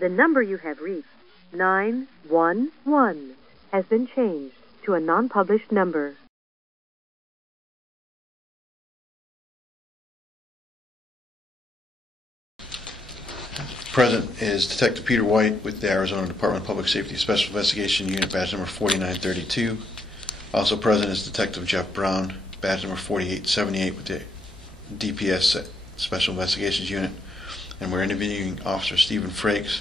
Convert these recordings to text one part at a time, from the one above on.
The number you have reached, 911, has been changed to a non-published number. Present is Detective Peter White with the Arizona Department of Public Safety Special Investigation Unit, badge number 4932. Also present is Detective Jeff Brown, badge number 4878 with the DPS Special Investigations Unit. And we're interviewing Officer Stephen Frakes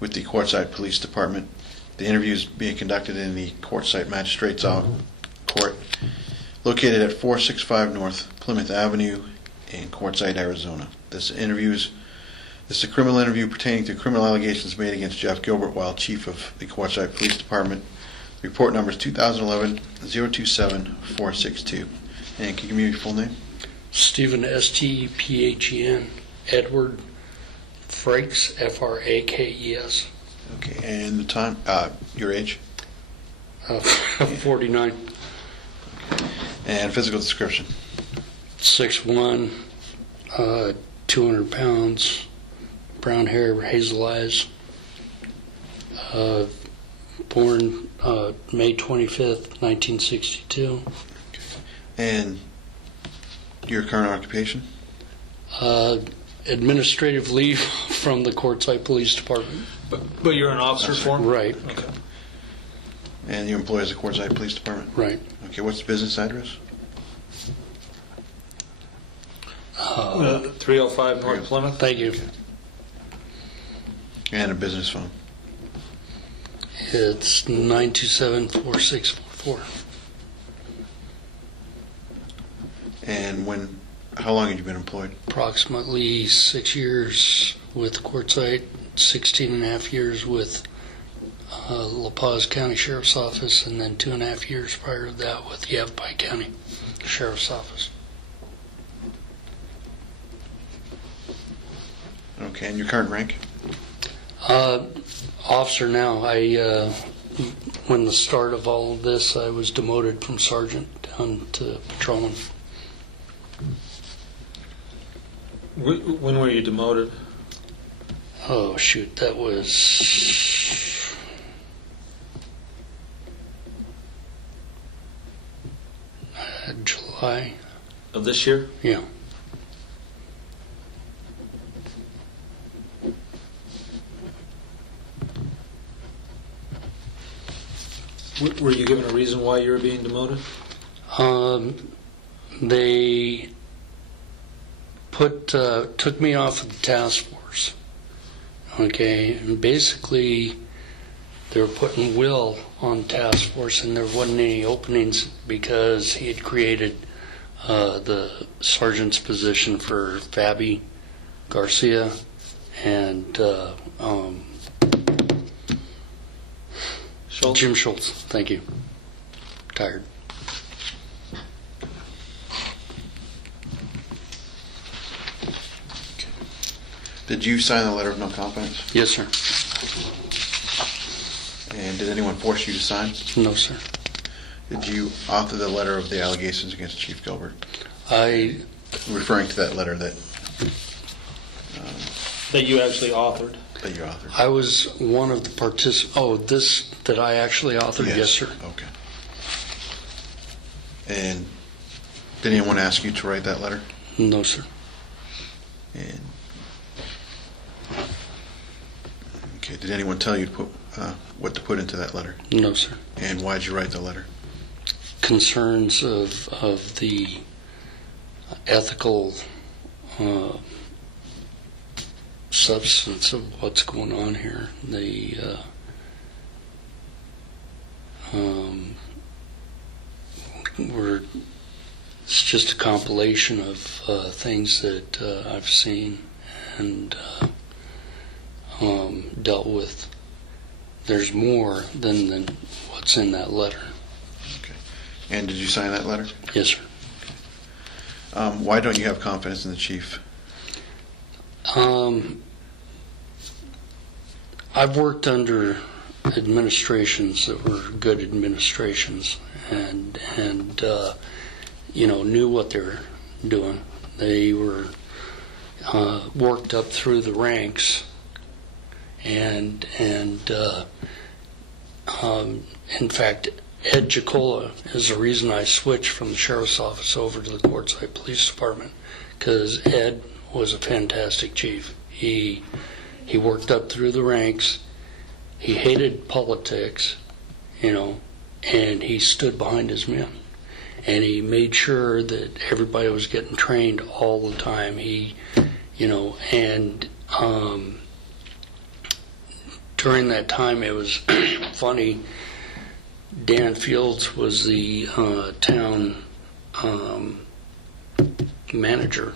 with the Quartzsite Police Department. The interview is being conducted in the Quartzsite Magistrates Court, located at 465 North Plymouth Avenue in Quartzsite, Arizona. This is a criminal interview pertaining to criminal allegations made against Jeff Gilbert while Chief of the Quartzsite Police Department. Report number is 2011-027-462. And can you give me your full name? Stephen, S-T-E-P-H-E-N, Edward Frakes, F-R-A-K-E-S. Okay, and the time, your age? 49. Okay. And physical description? 6'1", 200 pounds, brown hair, hazel eyes. Born May 25th, 1962. Okay. And your current occupation? Administrative leave from the Quartzsite Police Department. But you're an officer for him? Right. Okay. And you employ as the Quartzsite Police Department? Right. Okay, what's the business address? 305 North Plymouth. Thank you. Okay. And a business phone? It's 927-4644. And how long have you been employed? Approximately 6 years with Quartzsite, 16 and a half years with La Paz County Sheriff's Office, and then 2.5 years prior to that with the Yavapai County Sheriff's Office. Okay, and your current rank? Officer now. When the start of all of this, I was demoted from sergeant down to patrolman. When were you demoted? Oh, shoot, that was July. Of this year? Yeah. Were you given a reason why you were being demoted? They took me off of the task force. Okay, and basically they were putting Will on task force, and there wasn't any openings because he had created the sergeant's position for Fabi Garcia and Schultz? Jim Schultz. Thank you. Tired. Did you sign the letter of no confidence? Yes, sir. And did anyone force you to sign? No, sir. Did you author the letter of the allegations against Chief Gilbert? Referring to that letter that you actually authored? That you authored. I was one of the participants. Oh, this that I actually authored? Yes, sir. Okay. And did anyone ask you to write that letter? No, sir. And okay, did anyone tell you to put what to put into that letter? No, sir. And why did you write the letter? Concerns of the ethical substance of what's going on here. It's just a compilation of things that I've seen and dealt with. There's more than what's in that letter. Okay. And did you sign that letter? Yes, sir. Okay. Why don't you have confidence in the chief? I've worked under administrations that were good administrations and knew what they were doing. They were worked up through the ranks and in fact, Ed Jacola is the reason I switched from the sheriff's office over to the Quartzsite Police Department, because Ed was a fantastic chief. He worked up through the ranks. He hated politics, and he stood behind his men. And he made sure that everybody was getting trained all the time. During that time, it was funny. Dan Fields was the town manager,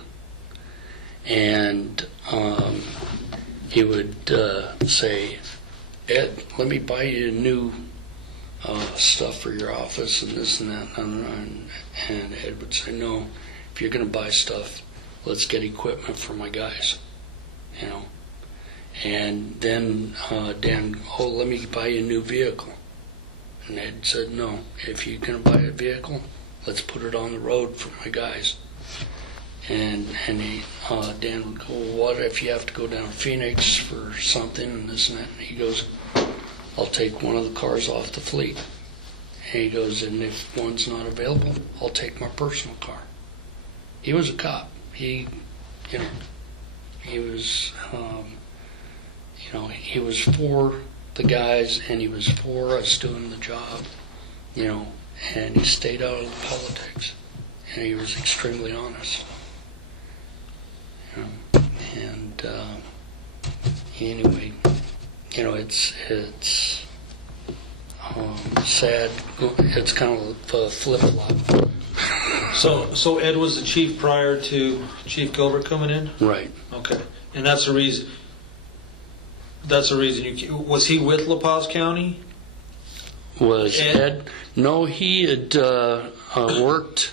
and he would say, "Ed, let me buy you new stuff for your office and this and that." And Ed would say, "No, if you're going to buy stuff, let's get equipment for my guys." And then Dan, "Oh, let me buy you a new vehicle." And Ed said, "No, if you're going to buy a vehicle, let's put it on the road for my guys." And Dan would go, "Well, what if you have to go down to Phoenix for something and this and that?" And he goes, "I'll take one of the cars off the fleet." And he goes, "And if one's not available, I'll take my personal car." He was a cop. He was, he was for the guys, and he was for us doing the job, and he stayed out of the politics, and he was extremely honest. And anyway, it's sad. It's kind of a flip-flop. So Ed was the chief prior to Chief Gilbert coming in? Right. Okay. And that's the reason. Was he with La Paz County? Was Ed? No, he had worked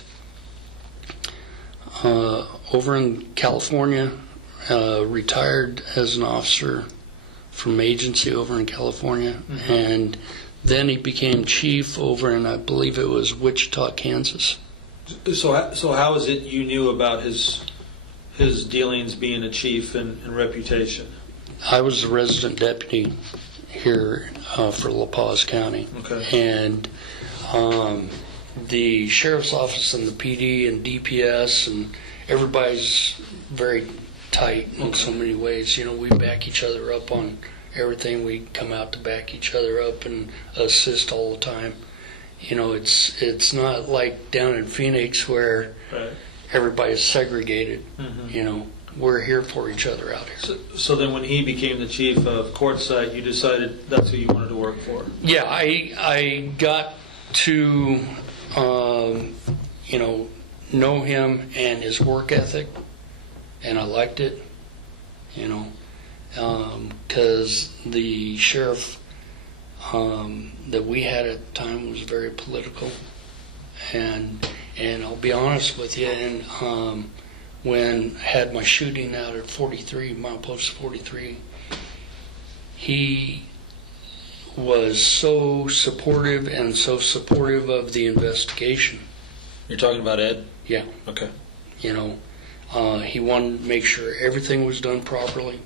over in California, retired as an officer from agency over in California, mm-hmm. and then he became chief over in, I believe it was Wichita, Kansas. So how is it you knew about his dealings being a chief and reputation? I was the resident deputy here for La Paz County. Okay. And the sheriff's office and the PD and DPS and everybody's very tight in so many ways. We back each other up on everything. We come out to back each other up and assist all the time. It's not like down in Phoenix where right. everybody's segregated. Mm-hmm. We're here for each other out here. So then when he became the chief of Quartzsite, you decided that's who you wanted to work for? Yeah, I got to, know him and his work ethic, and I liked it, because the sheriff that we had at the time was very political, and I'll be honest with you, and when I had my shooting out at 43, milepost 43, he was so supportive of the investigation. You're talking about Ed? Yeah. Okay. He wanted to make sure everything was done properly,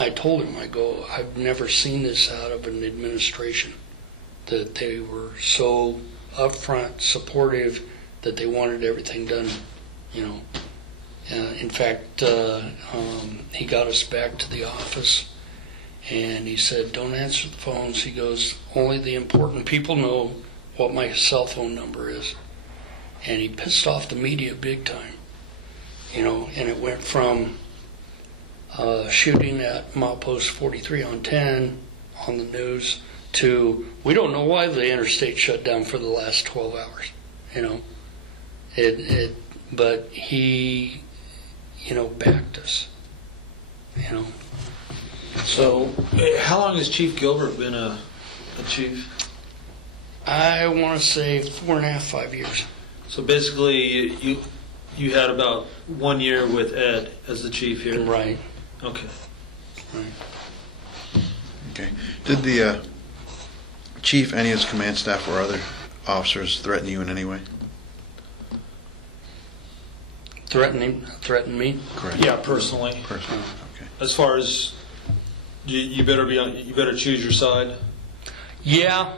I told him, I've never seen this out of an administration, that they were so upfront, supportive, that they wanted everything done, in fact, he got us back to the office, and he said, "Don't answer the phones." He goes, "Only the important people know what my cell phone number is." And he pissed off the media big time, and it went from shooting at milepost 43 on 10 on the news to, "We don't know why the interstate shut down for the last 12 hours." But he, backed us. So, how long has Chief Gilbert been a chief? I want to say 4.5, 5 years. So basically, you had about 1 year with Ed as the chief here. Right. Okay. Right. Okay. Did the chief, any of his command staff or other officers threaten you in any way? Threaten me? Correct. Yeah, personally. Personally. Okay. As far as you better you better choose your side. Yeah.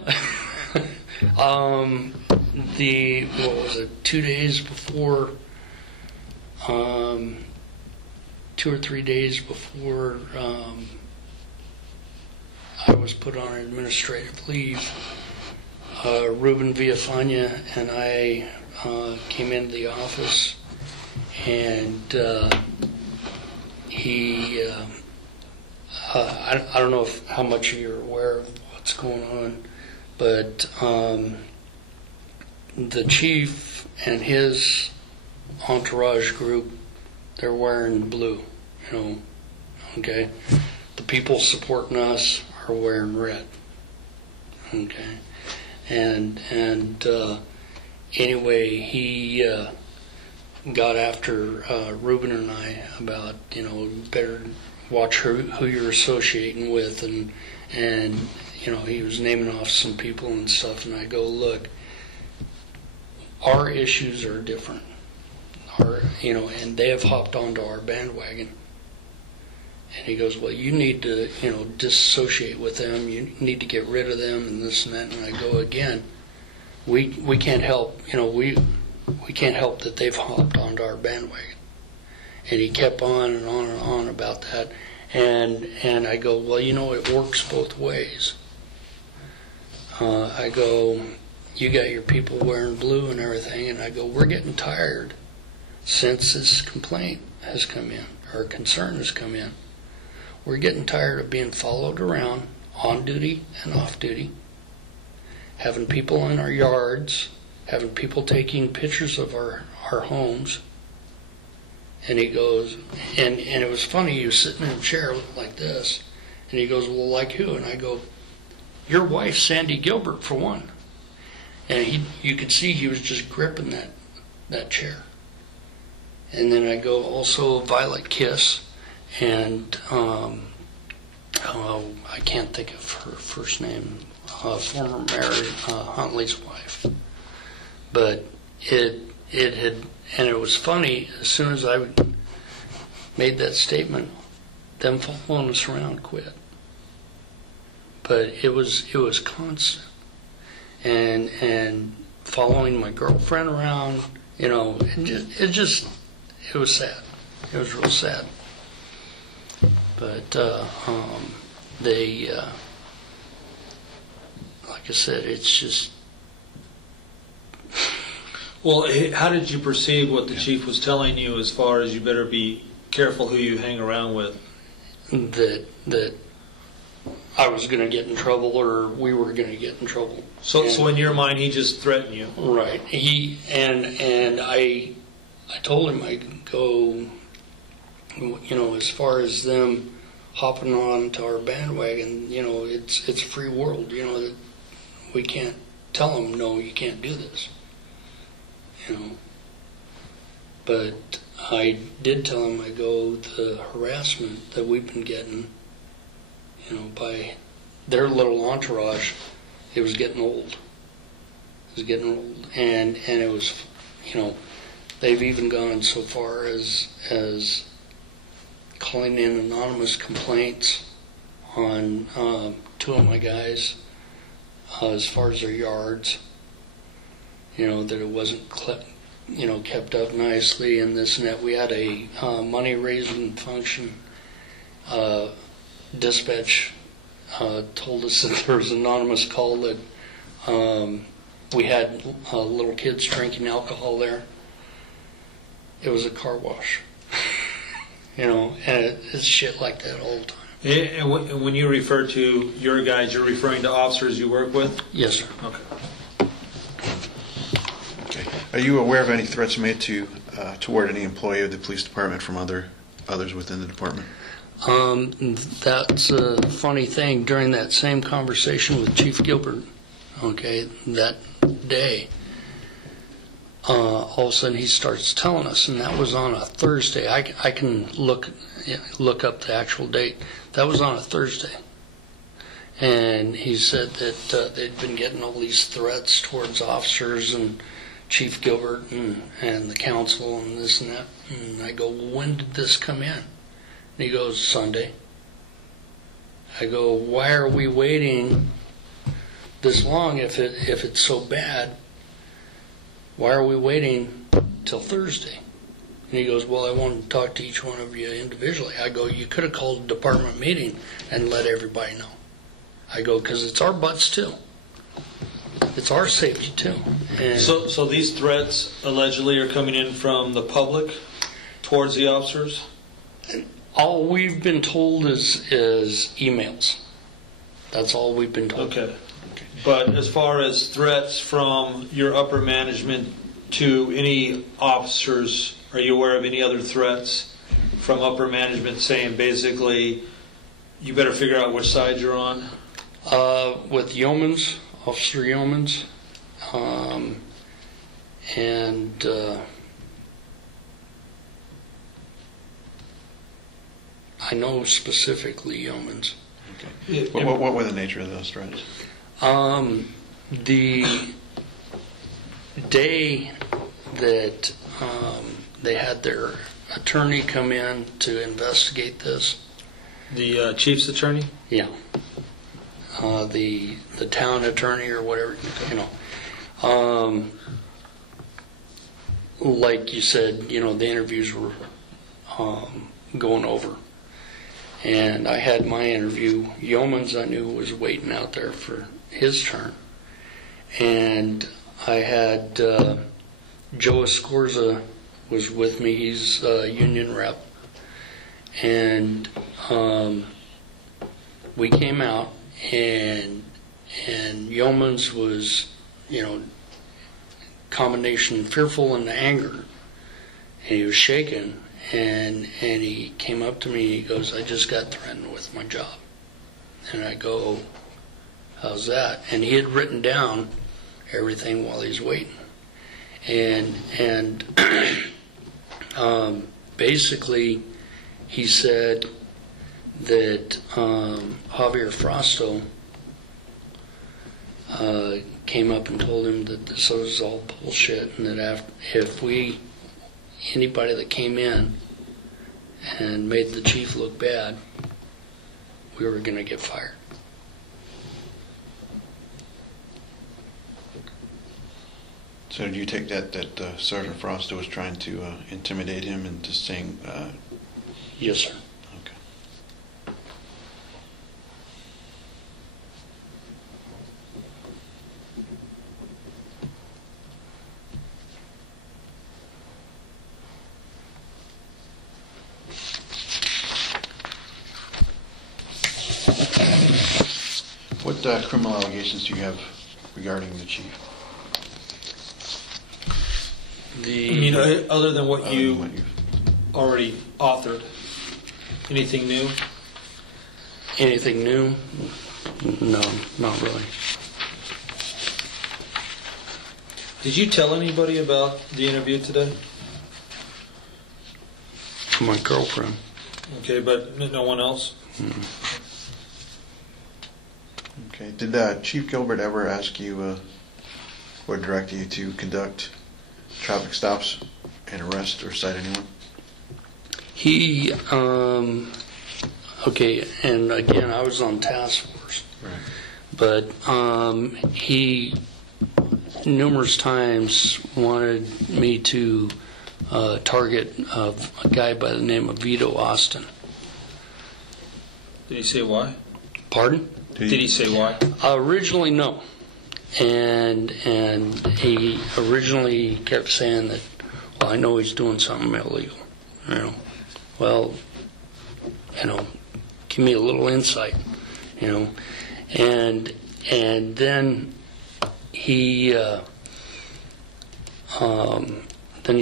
What was it? 2 days before, 2 or 3 days before I was put on administrative leave, Ruben Villafana and I came into the office, and he, I don't know how much you're aware of what's going on, but the chief and his entourage group, they're wearing blue, okay? The people supporting us are wearing red, okay? And anyway, he got after Ruben and I about, better watch who you're associating with, and he was naming off some people and stuff, and I go, look, our issues are different, and they have hopped onto our bandwagon. And he goes, well, you need to, disassociate with them. You need to get rid of them, and this and that. And I go, again, we can't help, we can't help that they've hopped onto our bandwagon. And he kept on and on and on about that. And I go, well, it works both ways. I go, you got your people wearing blue and everything, and I go, we're getting tired since this complaint has come in, or concern has come in. We're getting tired of being followed around on duty and off duty, having people in our yards, having people taking pictures of our homes. And he goes, and it was funny, he was sitting in a chair like this, and he goes, well, like who? And I go, your wife, Sandy Gilbert, for one. And you could see he was just gripping that chair. And then I go, also Violet Kiss, and I can't think of her first name, former Mary Huntley's wife. But it had, and it was funny, as soon as I made that statement, them following us around quit. But it was constant. And following my girlfriend around, it was sad. It was real sad. But they, like I said, it's just. Well, how did you perceive what the chief was telling you as far as you better be careful who you hang around with? That I was going to get in trouble, or we were going to get in trouble. So in your mind, he just threatened you, right? He and I told him, I go, as far as them hopping on to our bandwagon, it's a free world. That we can't tell them, no, you can't do this. But I did tell him, I go, the harassment that we've been getting, by their little entourage, it was getting old. It was getting old, and it was, they've even gone so far as calling in anonymous complaints on 2 of my guys as far as their yards. That it wasn't kept up nicely and this and that. We had a money raising function. Dispatch told us that there was an anonymous call that we had little kids drinking alcohol there. It was a car wash. And it's shit like that all the time. Yeah, and when you refer to your guys, you're referring to officers you work with? Yes, sir. Okay. Are you aware of any threats made toward any employee of the police department from others within the department? That's a funny thing. During that same conversation with Chief Gilbert, that day, all of a sudden he starts telling us, and that was on a Thursday. I can look up the actual date. That was on a Thursday. And he said that they'd been getting all these threats towards officers and Chief Gilbert and the council and this and that. And I go, when did this come in? And he goes, Sunday. I go, why are we waiting this long if it's so bad? Why are we waiting till Thursday? And he goes, well, I want to talk to each one of you individually. I go, you could have called a department meeting and let everybody know. I go, because it's our butts too. It's our safety too. And So these threats allegedly are coming in from the public towards the officers? all we've been told is emails. That's all we've been told. Okay. But as far as threats from your upper management to any officers, are you aware of any other threats from upper management saying basically you better figure out which side you're on? With yeomans, Officer yeomans, and I know specifically yeomans. Okay. What were the nature of those threats? The day that they had their attorney come in to investigate this. The chief's attorney? Yeah. The town attorney or whatever, you know. Like you said, you know, the interviews were going over. And I had my interview. Yeomans I knew was waiting out there for his turn. And I had Joe Escorza was with me. He's a union rep. And we came out, and Yeomans was, you know, combination fearful and anger. And he was shaking. And he came up to me, he goes, I just got threatened with my job. And I go, how's that? And he had written down everything while he's waiting. And basically, he said that Javier Frosto came up and told him that this was all bullshit, and that if anybody that came in and made the chief look bad, we were going to get fired. So did you take that Sergeant Frosto was trying to intimidate him into saying... Yes, sir. Okay. What criminal allegations do you have regarding the chief? Other than what you already authored, anything new? Anything new? No, not really. Did you tell anybody about the interview today? My girlfriend. Okay, but no one else? Okay. Did Chief Gilbert ever ask you or direct you to conduct traffic stops and arrest or cite anyone? He, okay, and again, I was on task force. Right. But he numerous times wanted me to target a guy by the name of Vito Austin. Did he say why? Pardon? Did he say why? Originally, no. And he originally kept saying that, well, I know he's doing something illegal. You know, well, you know, give me a little insight. You know, and then he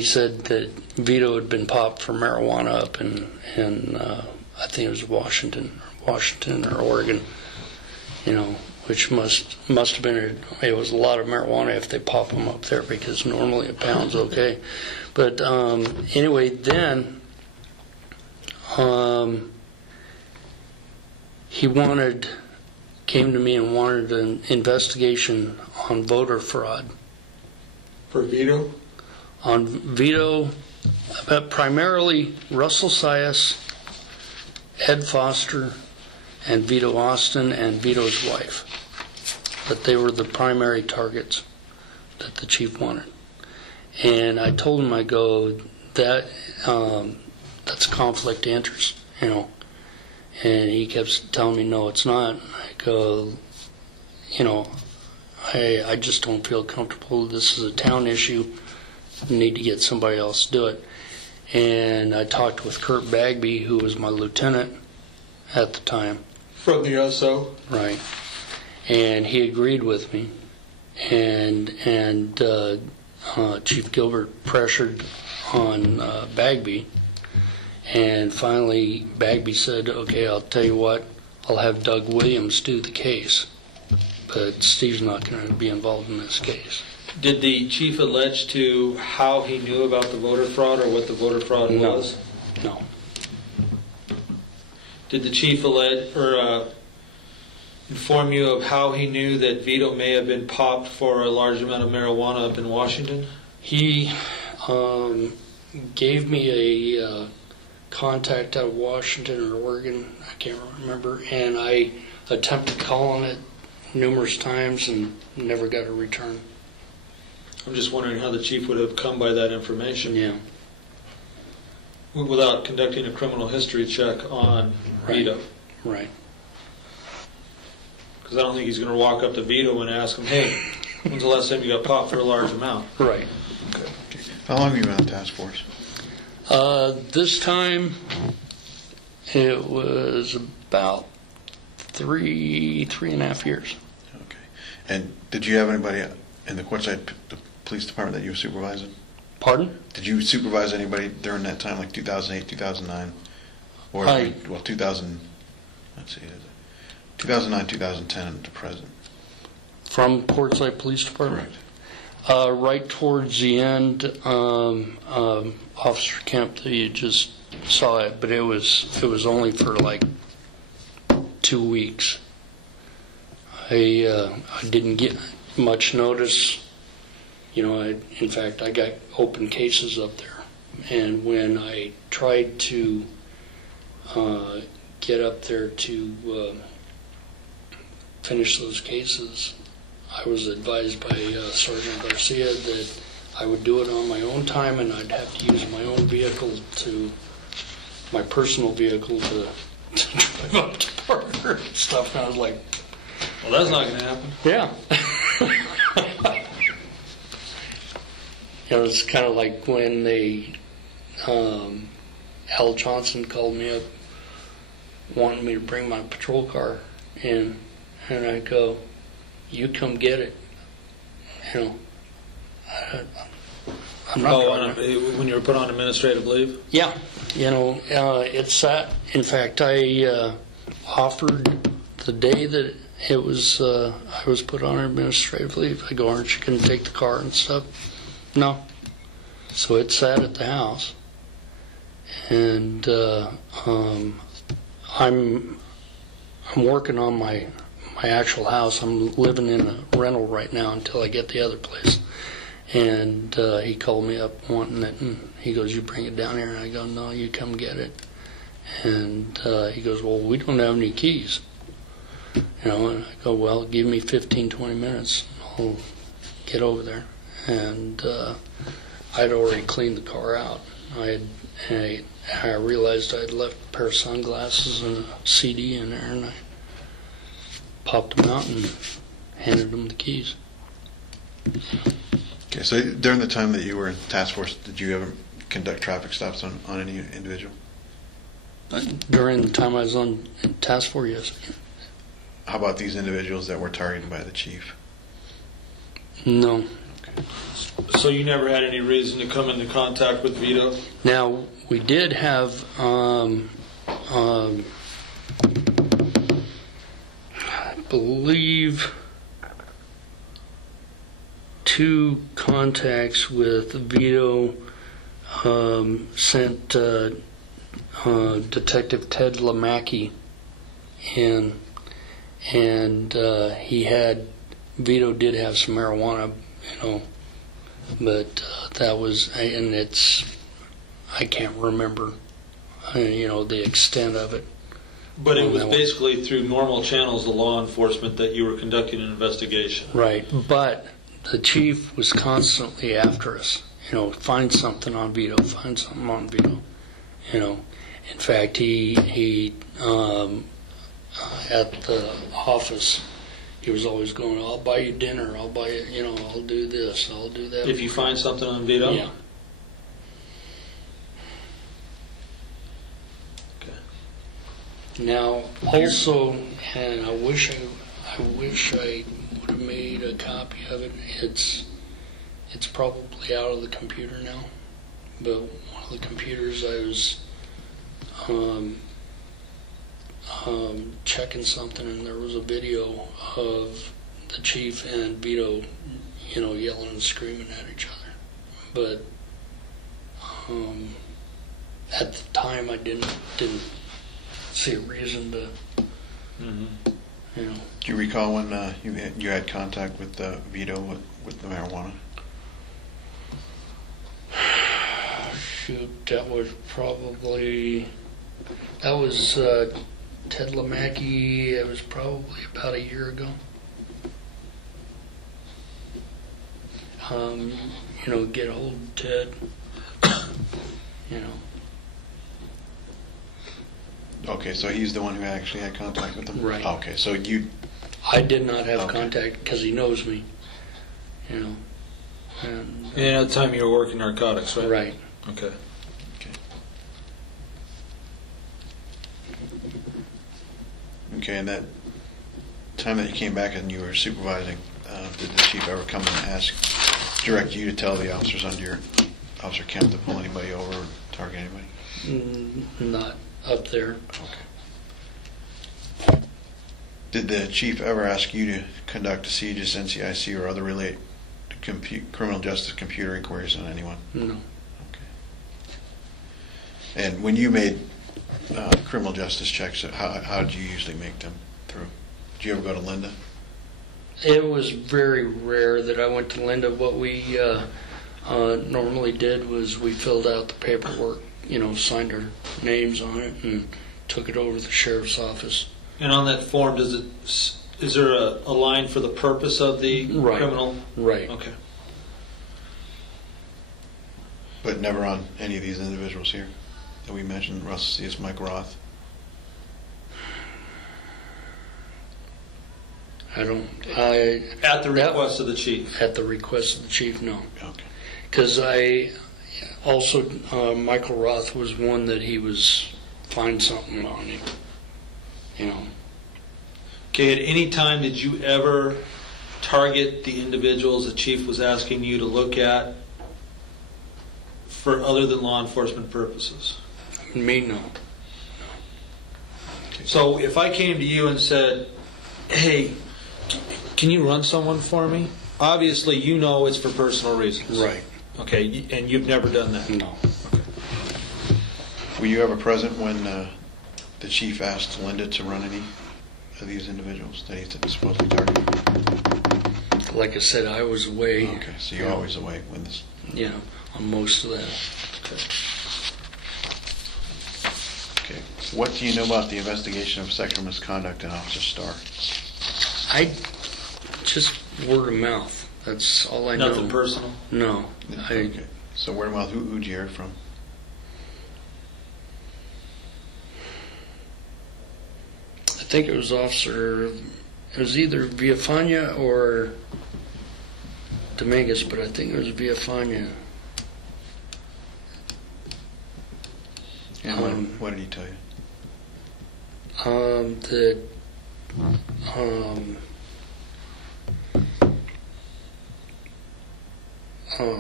said that Vito had been popped for marijuana up in I think it was Washington or Oregon. You know, which must have been it was a lot of marijuana if they pop them up there, because normally a pound's okay. But anyway, then he came to me and wanted an investigation on voter fraud, For Vito? On Vito, primarily Russell Sias, Ed Foster, and Vito Austin, and Vito's wife. But they were the primary targets that the chief wanted. And I told him, I go, that's conflict of interest, you know. And he kept telling me, no, it's not. I go, you know, I just don't feel comfortable. This is a town issue. You need to get somebody else to do it. And I talked with Kurt Bagby, who was my lieutenant at the time. From the SO? Right. And he agreed with me. And Chief Gilbert pressured on Bagby. And finally, Bagby said, okay, I'll tell you what, I'll have Doug Williams do the case. But Steve's not going to be involved in this case. Did the chief allege to how he knew about the voter fraud or what the voter fraud was? No. Did the chief allege or inform you of how he knew that Vito may have been popped for a large amount of marijuana up in Washington? He gave me a contact out of Washington or Oregon, I can't remember, and I attempted calling it numerous times and never got a return. I'm just wondering how the chief would have come by that information. Yeah. Without conducting a criminal history check on Vito. Right. Because I don't think he's going to walk up to Vito and ask him, hey, when's the last time you got popped for a large amount? Right. Okay. How long have you been on task force? This time it was about three and a half years. Okay. And did you have anybody in the Quartzsite Police Department that you were supervising? Pardon? Did you supervise anybody during that time, like 2008, 2009? Or, 2000, let's see, 2009, 2010 to present? From Quartzsite Police Department? Correct. Right towards the end, Officer Kemp, you just saw it, but it was only for like 2 weeks. I didn't get much notice. You know, in fact, I got open cases up there, and when I tried to get up there to finish those cases, I was advised by Sergeant Garcia that I would do it on my own time, and I'd have to use my own vehicle my personal vehicle to drive up to Parker and stuff. And I was like, well, that's not going to happen. yeah. You know, it's kind of like when Al Johnson called me up wanting me to bring my patrol car in, and I go, you come get it. You know, I'm not when you were put on administrative leave? Yeah. You know, it's that. In fact, I offered the day that it was I was put on administrative leave. I go, aren't you going to take the car and stuff? No. So it sat at the house, and I'm working on my actual house. I'm living in a rental right now until I get the other place. And he called me up wanting it, and he goes, you bring it down here? And I go, no, you come get it. And he goes, well, we don't have any keys. You know, and I go, well, give me 15, 20 minutes. I'll get over there. And I'd already cleaned the car out. I realized I'd left a pair of sunglasses and a CD in there, and I popped them out and handed them the keys. Okay, so during the time that you were in task force, did you ever conduct traffic stops on any individual? During the time I was on task force, yes. How about these individuals that were targeted by the chief? No. Okay. So you never had any reason to come into contact with Vito? Now, we did have I believe 2 contacts with Vito. Sent Detective Ted Lamacki in, and Vito did have some marijuana, you know, But that was, and I can't remember, the extent of it. But it was basically through normal channels of law enforcement that you were conducting an investigation. Right, but the chief was constantly after us. Find something on Vito, find something on Vito. In fact, he at the office, he was always going, "I'll buy you dinner. I'll buy you, I'll do this. I'll do that." If you find something on Vito? Yeah. Okay. Now, also, and I wish I would have made a copy of it. It's probably out of the computer now, but one of the computers I was checking something, and there was a video of the chief and Vito, yelling and screaming at each other. But at the time, I didn't see a reason to, Do you recall when you had contact with Vito with the marijuana? Shoot, that was Ted Lemacki. It was probably about a year ago. Get a hold of Ted. Okay, so he's the one who actually had contact with them? Right. Okay, so you... I did not have contact because he knows me, And at the time you were working narcotics, right? Right. Okay. Okay, and that time that you came back and you were supervising, did the chief ever come and direct you to tell the officers under your Officer Kemp to pull anybody over or target anybody? Not up there. Okay. Did the chief ever ask you to conduct a CJIS, NCIC, or other related criminal justice computer inquiries on anyone? No. Okay. And when you made criminal justice checks, how did you usually make them through? Did you ever go to Linda? It was very rare that I went to Linda. What we normally did was we filled out the paperwork, signed our names on it, and took it over to the sheriff's office. And on that form, is there a line for the purpose of the criminal? Right. Okay. But never on any of these individuals here that we mentioned, Russell C.S., Mike Roth? At the request of the chief? At the request of the chief, no. Okay. Because Michael Roth was one that he was find something on him. Okay, at any time did you ever target the individuals the chief was asking you to look at for other than law enforcement purposes? Me, no. Okay. So if I came to you and said, "Hey, can you run someone for me?" Obviously, it's for personal reasons. Right. Okay, and you've never done that? No. Okay. Were you ever present when the chief asked Linda to run any of these individuals that he's supposedly targeting? Like I said, I was away. Okay, so you're always away when this... Yeah, on most of that. Okay. What do you know about the investigation of sexual misconduct in Officer Starr? I just word of mouth. That's all I know. Nothing personal? No. Okay. So word of mouth, who'd you hear it from? I think it was it was either Villafana or Dominguez, but I think it was Villafana. And what did he tell you?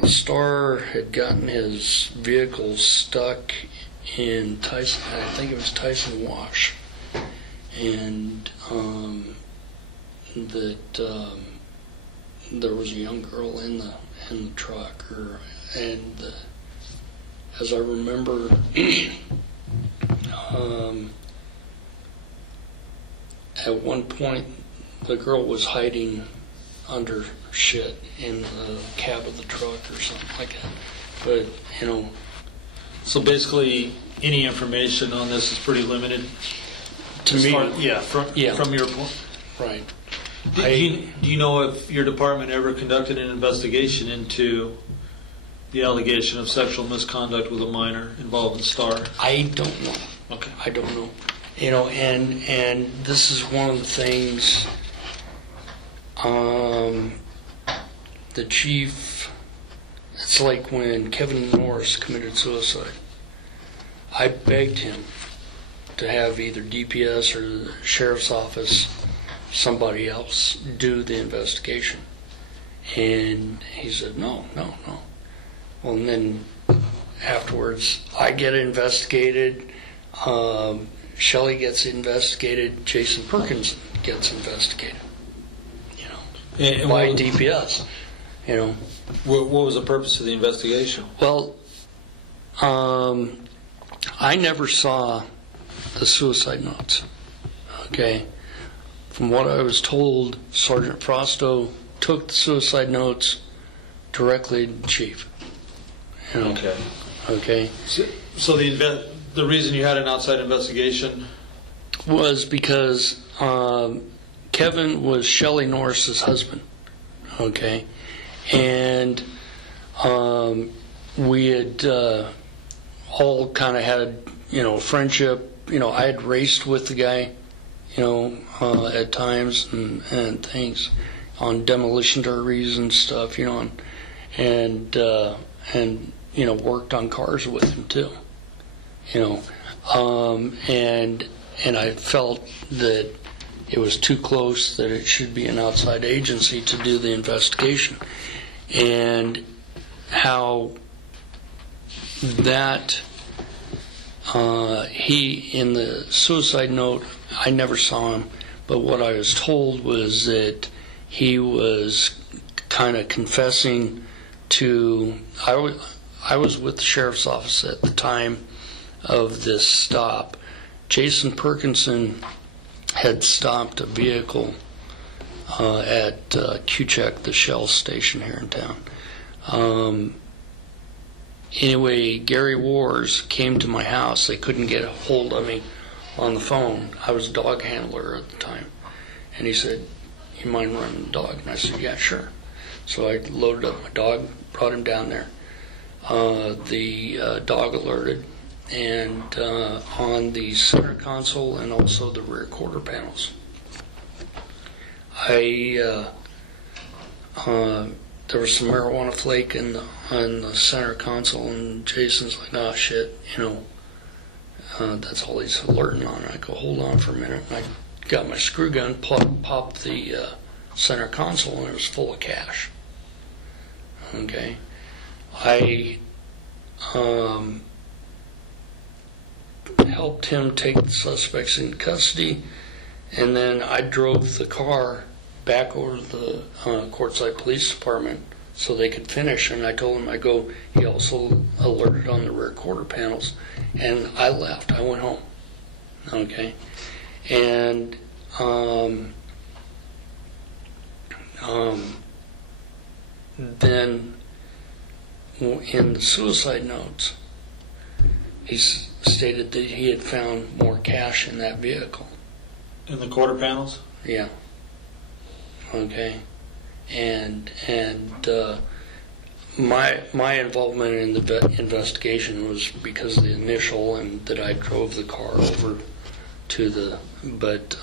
Starr had gotten his vehicle stuck in Tyson, I think it was Tyson Wash, and that there was a young girl in the truck, and as I remember, at one point the girl was hiding under shit in the cab of the truck or something like that. But, you know. So basically, any information on this is pretty limited? To me, from your point? Right. Do you know if your department ever conducted an investigation into the allegation of sexual misconduct with a minor involved in Star? I don't know. Okay. I don't know. You know, and this is one of the things the chief, it's like when Kevin Norris committed suicide. I begged him to have either DPS or the sheriff's office, somebody else, do the investigation. And he said, no. Well, and then afterwards, I get investigated, Shelley gets investigated, Jason Perkins gets investigated, you know, by DPS, you know. What was the purpose of the investigation? Well, I never saw the suicide notes, okay? From what I was told, Sergeant Frosto took the suicide notes directly to the chief. You know? Okay. So the reason you had an outside investigation was because Kevin was Shelley Norris's husband, okay, and we had all kind of had, you know, friendship. You know, I had raced with the guy, you know, at times and things on demolition derbies and stuff, you know, and you know, worked on cars with him too, you know, and I felt that it was too close, that it should be an outside agency to do the investigation, and how that he, in the suicide note, I never saw him, but what I was told was that he was kind of confessing to, I was with the sheriff's office at the time of this stop. Jason Perkinson had stopped a vehicle at Q-Check, the Shell station here in town. Anyway, Gary Wars came to my house. They couldn't get a hold of me on the phone. I was a dog handler at the time. And he said, "You mind running the dog?" And I said, "Yeah, sure." So I loaded up my dog, brought him down there. The dog alerted, and on the center console and also the rear quarter panels, there was some marijuana flake on the center console, and Jason's like, "Oh shit, you know, that's all he's alerting on." I go, "Hold on for a minute." And I got my screw gun, popped the center console, and it was full of cash. Okay, I helped him take the suspects in custody, and then I drove the car back over to the Quartzsite Police Department so they could finish. And I told him, he also alerted on the rear quarter panels, and I left. I went home. Okay, and then in the suicide notes, he stated that he had found more cash in that vehicle. in the quarter panels? Yeah. Okay. And my involvement in the investigation was because of the initial, and that I drove the car over to the, but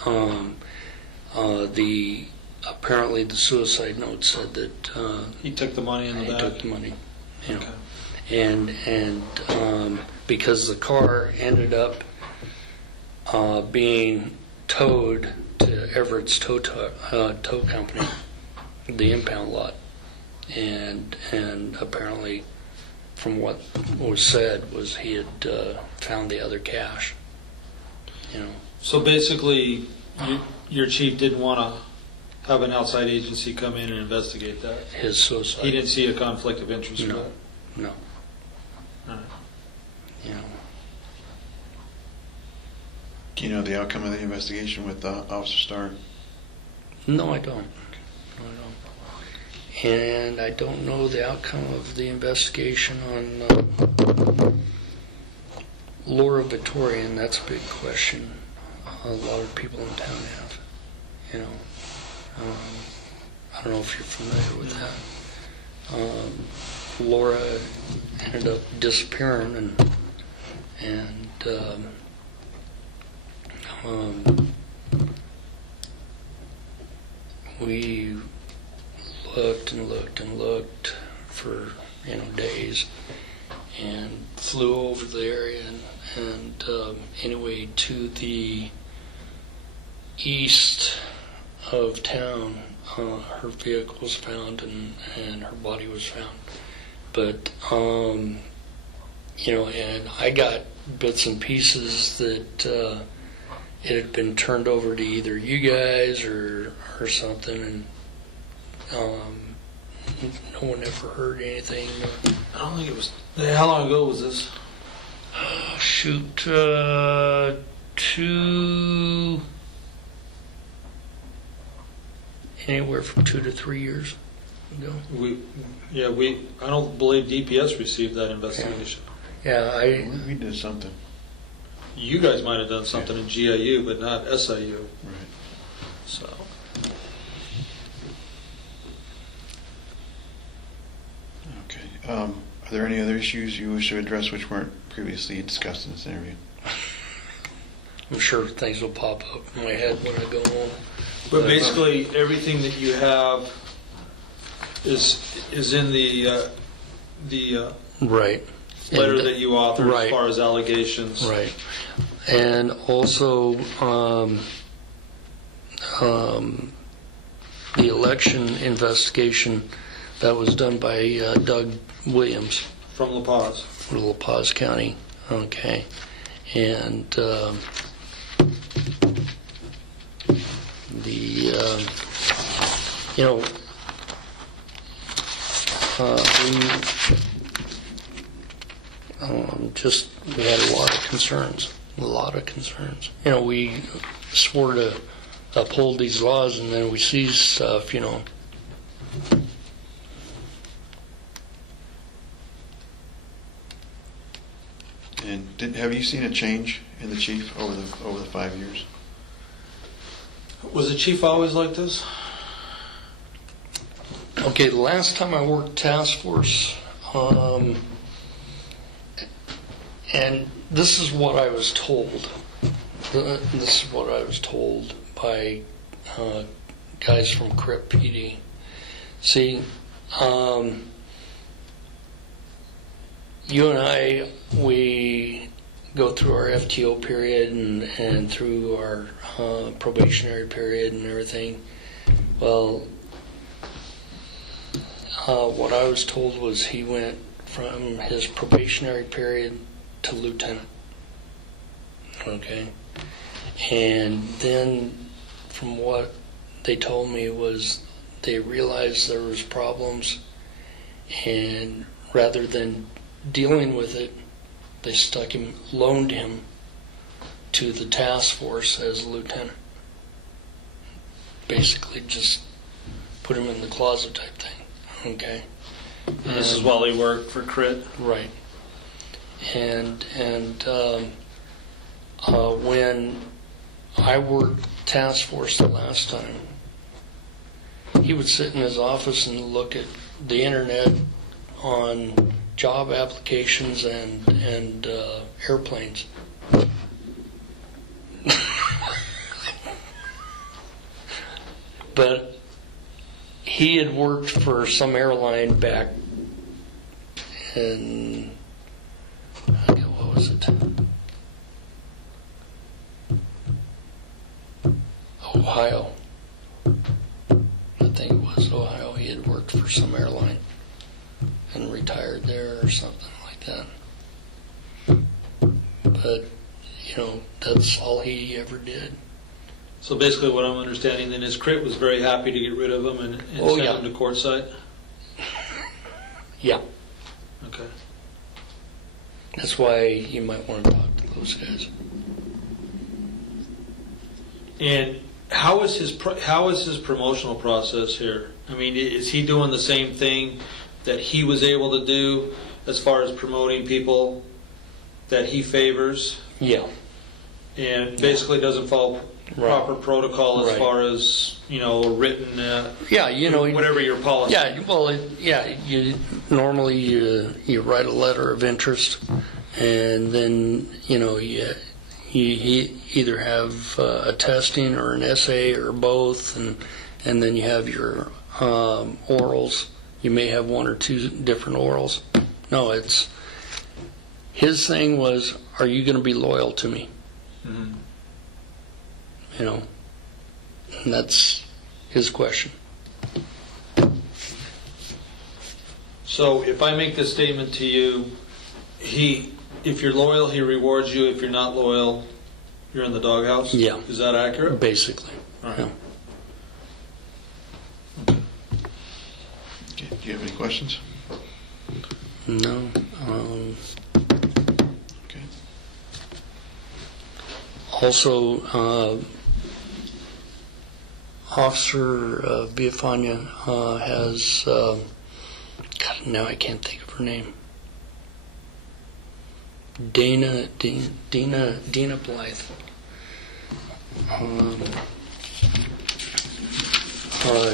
apparently the suicide note said that he took the money in the back. He took the money. You know. Okay. And because the car ended up being towed to Everett's tow company, the impound lot, and apparently, from what was said, was he had found the other cash. You know. So basically, your chief didn't want to have an outside agency come in and investigate that. His suicide. He didn't see a conflict of interest with that. No. All right. You know. Do you know the outcome of the investigation with Officer Starr? No, I don't. And I don't know the outcome of the investigation on Laura Victorian. That's a big question. A lot of people in town have. You know, I don't know if you're familiar with that. Laura ended up disappearing, and we looked and looked and looked for days, and flew over the area, and anyway, to the east of town, her vehicle was found, and her body was found. But and I got bits and pieces that it had been turned over to either you guys or something, and no one ever heard anything. I don't think it was. How long ago was this? Anywhere from 2 to 3 years ago. I don't believe DPS received that investigation. Yeah, we did something. You guys might have done something in GIU, but not SIU. Right. So. Okay. Are there any other issues you wish to address which weren't previously discussed in this interview? I'm sure things will pop up in my head when I go home. But basically, everything that you have is in the right letter that you authored, right, as far as allegations. Right. And also the election investigation that was done by Doug Williams from La Paz. La Paz County. Okay. And we had a lot of concerns. We swore to uphold these laws, and then we see stuff, And have you seen a change in the chief over the 5 years? Was the chief always like this? Okay, the last time I worked task force, and this is what I was told. This is what I was told by guys from CRIP PD. See, you and I, we go through our FTO period and through our probationary period and everything. Well, what I was told was he went from his probationary period to lieutenant. Okay. And then from what they told me was they realized there was problems, and rather than dealing with it, they loaned him to the task force as a lieutenant. Basically just put him in the closet type thing. Okay. And this is while he worked for CRIT? Right. And when I worked task force the last time, he would sit in his office and look at the internet on job applications and airplanes. But he had worked for some airline back in, what was it? Ohio. I think it was Ohio. He had worked for some airline and retired there or something like that. But, that's all he ever did. So basically what I'm understanding then is CRIT was very happy to get rid of him and send him to Quartzsite? Yeah. Okay. That's why you might want to talk to those guys. And how is his promotional process here? I mean, is he doing the same thing that he was able to do as far as promoting people that he favors? Yeah. And basically doesn't follow proper protocol as far as, written, whatever your policy. Yeah, well, you normally you write a letter of interest, and then you either have a testing or an essay or both, and then you have your orals. You may have one or two different orals. No, it's his thing was, are you going to be loyal to me? Mm-hmm. And that's his question. So if I make this statement to you, if you're loyal, he rewards you. If you're not loyal, you're in the doghouse? Yeah. Is that accurate? Basically. All right. Yeah. Okay. Do you have any questions? No. Okay. Also, Officer Biafania has, God, now I can't think of her name. Dina Blythe.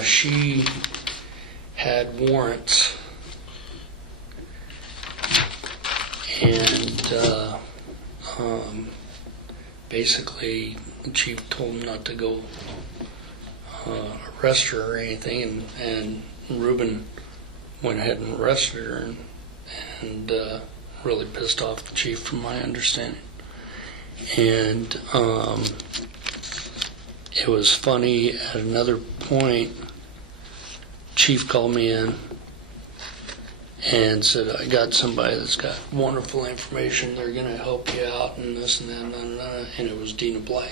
She had warrants, and basically the chief told him not to go arrest her or anything, and Reuben went ahead and arrested her, and really pissed off the chief, from my understanding. And it was funny, at another point, chief called me in and said, I got somebody that's got wonderful information, they're going to help you out, and this and that, and it was Dina Blythe.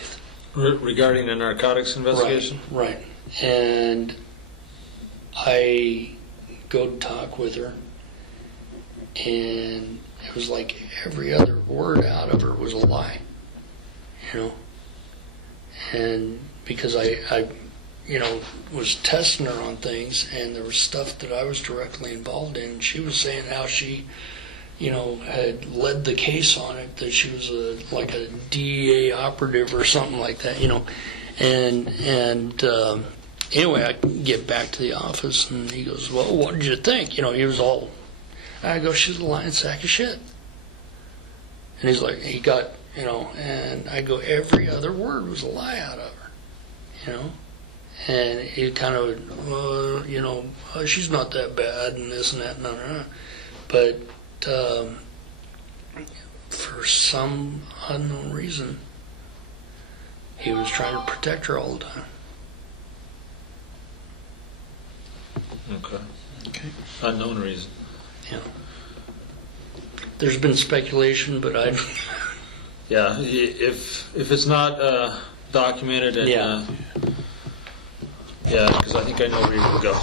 Regarding a narcotics investigation? Right. And I go to talk with her, and it was like every other word out of her was a lie, and because I was testing her on things, and there was stuff that I was directly involved in, and she was saying how she had led the case on it, that she was like a DEA operative or something like that, and anyway, I get back to the office, and he goes, well, what did you think? He was all, I go, she's a lying sack of shit. And he's like, he got, and I go, every other word was a lie out of her, and he kind of, she's not that bad, and this and that, and but for some unknown reason, he was trying to protect her all the time. Okay. Unknown reason. Yeah. There's been speculation, but I. Yeah, if it's not documented, and because I think I know where you would go.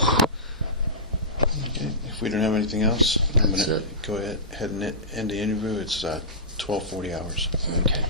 Okay. If we don't have anything else, I'm going That's to it. go ahead and end the interview. It's 12:40 hours. Okay.